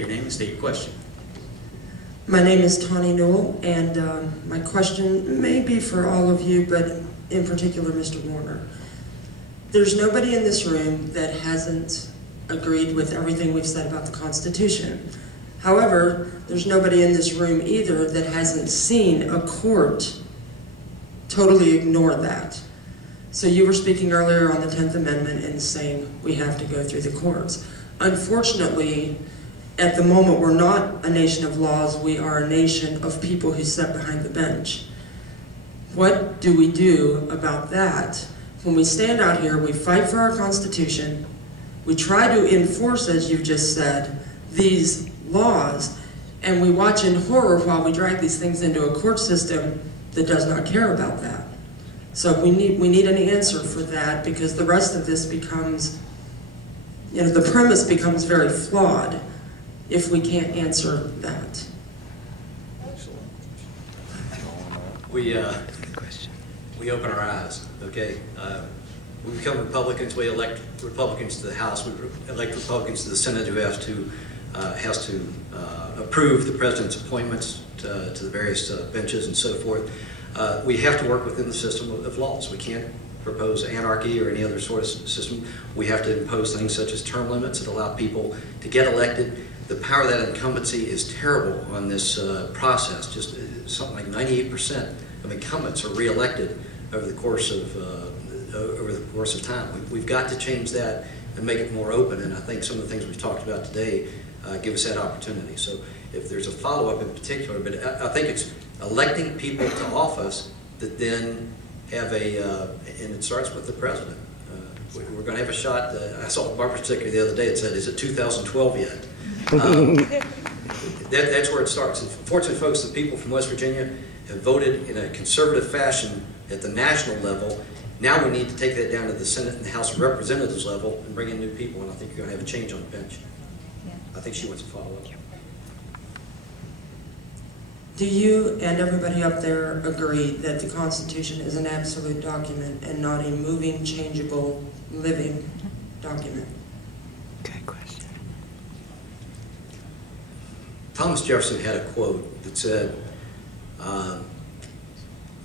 Your name and state your question. My name is Tawny Newell, and my question may be for all of you, but in particular Mr. Warner. There's nobody in this room that hasn't agreed with everything we've said about the Constitution. However, there's nobody in this room either that hasn't seen a court totally ignore that. So you were speaking earlier on the 10th Amendment and saying we have to go through the courts. Unfortunately, at the moment, we're not a nation of laws, we are a nation of people who sit behind the bench. What do we do about that? When we stand out here, we fight for our Constitution, we try to enforce, as you just said, these laws, and we watch in horror while we drag these things into a court system that does not care about that. So we need an answer for that, because the rest of this becomes, the premise becomes very flawed if we can't answer that. We open our eyes, okay? We become Republicans, we elect Republicans to the House, we elect Republicans to the Senate, who has to approve the President's appointments to the various benches and so forth. We have to work within the system of laws. We can't propose anarchy or any other sort of system. We have to impose things such as term limits that allow people to get elected. The power of that incumbency is terrible on this process. Just something like 98% of incumbents are re-elected over the course of time. We've got to change that and make it more open. And I think some of the things we've talked about today give us that opportunity. So if there's a follow-up in particular, but I think it's electing people to office that then have and it starts with the president. We're going to have a shot. I saw a bumper sticker the other day. It said, "Is it 2012 yet?" That's where it starts. And fortunately, folks, the people from West Virginia have voted in a conservative fashion at the national level. Now we need to take that down to the Senate and the House of Representatives level and bring in new people, and I think you're going to have a change on the bench. Yeah. I think she wants to follow up. Do you and everybody up there agree that the Constitution is an absolute document and not a moving, changeable, living document? Good question. Thomas Jefferson had a quote that said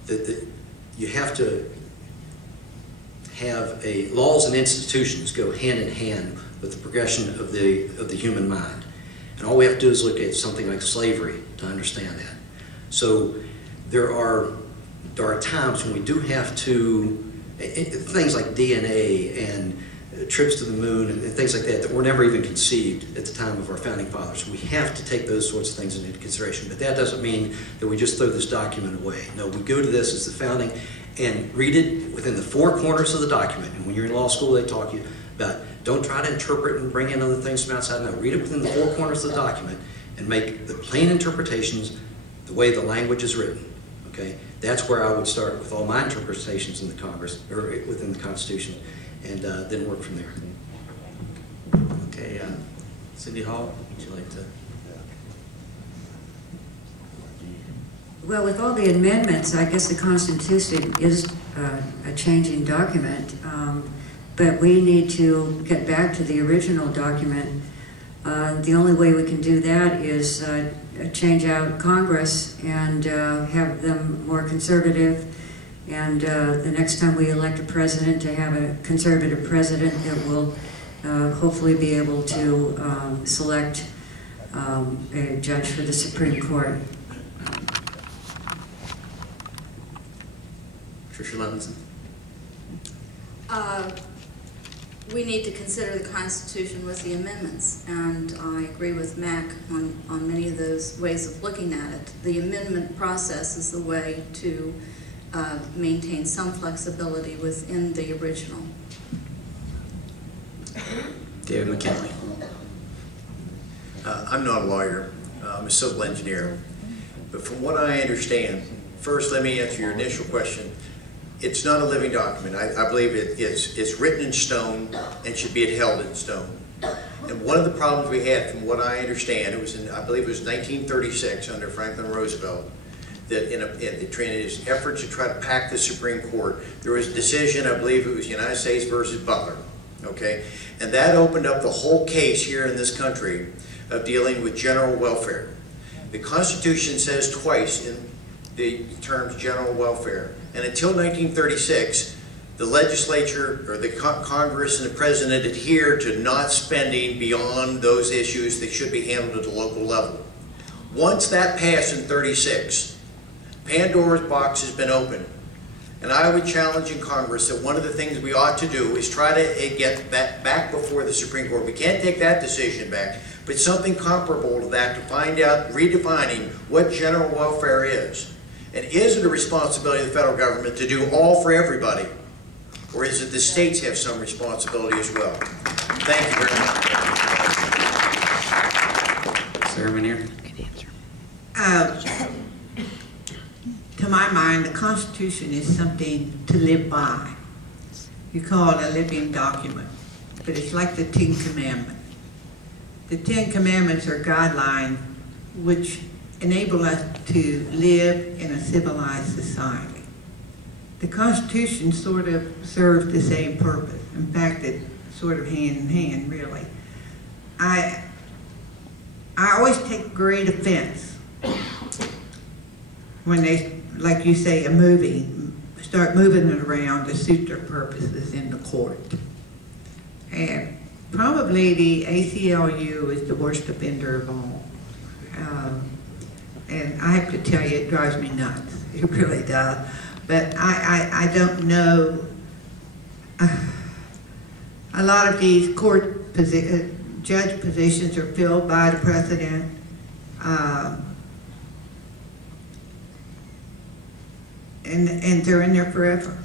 that you have to have laws and institutions go hand in hand with the progression of the human mind. And all we have to do is look at something like slavery to understand that. So there are times when we do have to, things like DNA and trips to the moon and things like that were never even conceived at the time of our founding fathers. We have to take those sorts of things into consideration, but that doesn't mean that we just throw this document away. No, we go to this as the founding and read it within the four corners of the document. And when you're in law school, they talk to you about don't try to interpret and bring in other things from outside. No, read it within the four corners of the document and make the plain interpretations the way the language is written. Okay, that's where I would start with all my interpretations in the Congress or within the Constitution, and then work from there. Okay, Cindy Hall, would you like to? Well, with all the amendments, I guess the Constitution is a changing document, but we need to get back to the original document. The only way we can do that is change out Congress and have them more conservative, and the next time we elect a president, to have a conservative president that will hopefully be able to select a judge for the Supreme Court. Tricia Levinson. We need to consider the Constitution with the amendments, and I agree with Mac on many of those ways of looking at it. The amendment process is the way to maintain some flexibility within the original. David McKinley. I'm not a lawyer. I'm a civil engineer. But from what I understand, first let me answer your initial question. It's not a living document. I believe it's written in stone and should be held in stone. And one of the problems we had, from what I understand, it was I believe it was 1936 under Franklin Roosevelt, that in his effort to try to pack the Supreme Court, there was a decision, I believe it was United States versus Butler, okay? And that opened up the whole case here in this country of dealing with general welfare. The Constitution says twice in the terms general welfare, and until 1936, the legislature or the Congress and the President adhered to not spending beyond those issues that should be handled at the local level. Once that passed in 36, Pandora's box has been opened. And I would challenge in Congress that one of the things we ought to do is try to get that back before the Supreme Court. We can't take that decision back, but something comparable to that to find out, redefining what general welfare is. And is it a responsibility of the federal government to do all for everybody? Or is it the states have some responsibility as well? Thank you very much. Sarah Manier? To my mind, the Constitution is something to live by. You call it a living document, but it's like the Ten Commandments. The Ten Commandments are guidelines which enable us to live in a civilized society. The Constitution sort of serves the same purpose. In fact, it's sort of hand in hand, really. I always take great offense when they, like you say, a movie, start moving it around to suit their purposes in the court. And probably the ACLU is the worst offender of all. And I have to tell you, it drives me nuts. It really does. But I don't know. A lot of these judge positions are filled by the president. And they're in there forever.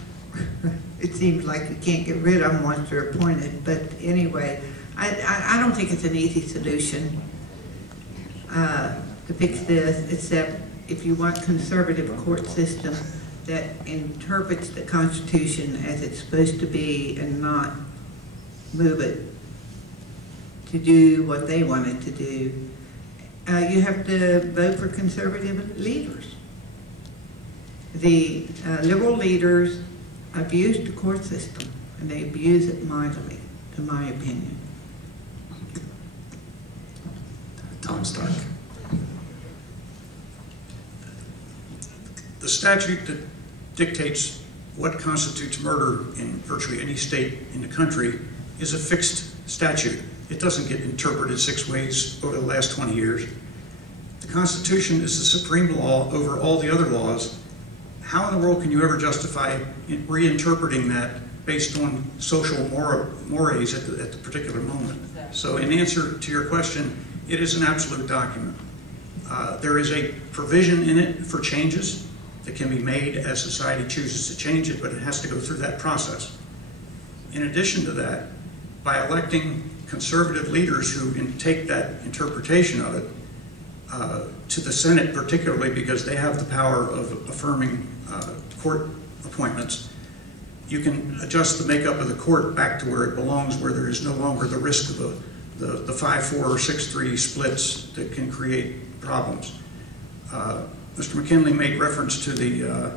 It seems like you can't get rid of them once they're appointed. But anyway, I don't think it's an easy solution to fix this, except if you want conservative court system that interprets the Constitution as it's supposed to be and not move it to do what they want it to do. You have to vote for conservative leaders. The liberal leaders abuse the court system, and they abuse it mightily, in my opinion. Tom Stark. The statute that dictates what constitutes murder in virtually any state in the country is a fixed statute. It doesn't get interpreted 6 ways over the last 20 years. The Constitution is the supreme law over all the other laws. How in the world can you ever justify reinterpreting that based on social mores at the particular moment? So in answer to your question, it is an absolute document. There is a provision in it for changes that can be made as society chooses to change it, but it has to go through that process. In addition to that, by electing conservative leaders who can take that interpretation of it to the Senate particularly, because they have the power of affirming court appointments, you can adjust the makeup of the court back to where it belongs, where there is no longer the risk of the 5-4 or 6-3 splits that can create problems. Mr. McKinley made reference to the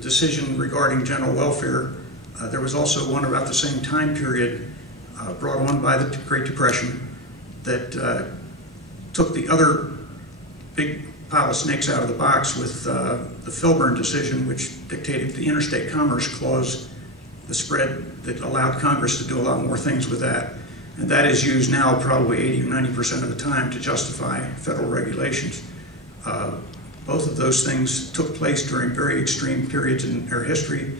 decision regarding general welfare. There was also one about the same time period brought on by the Great Depression that took the other big pile of snakes out of the box with the Filburn decision, which dictated the Interstate Commerce Clause, the spread that allowed Congress to do a lot more things with that. And that is used now probably 80 or 90% of the time to justify federal regulations. Both of those things took place during very extreme periods in our history,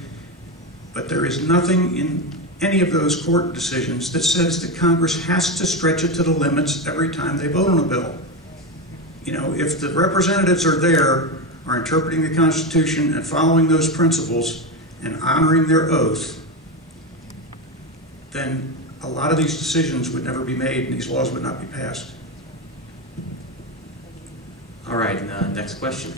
but there is nothing in any of those court decisions that says that Congress has to stretch it to the limits every time they vote on a bill. You know, if the representatives are there, are interpreting the Constitution and following those principles and honoring their oath, then a lot of these decisions would never be made and these laws would not be passed. All right, next question.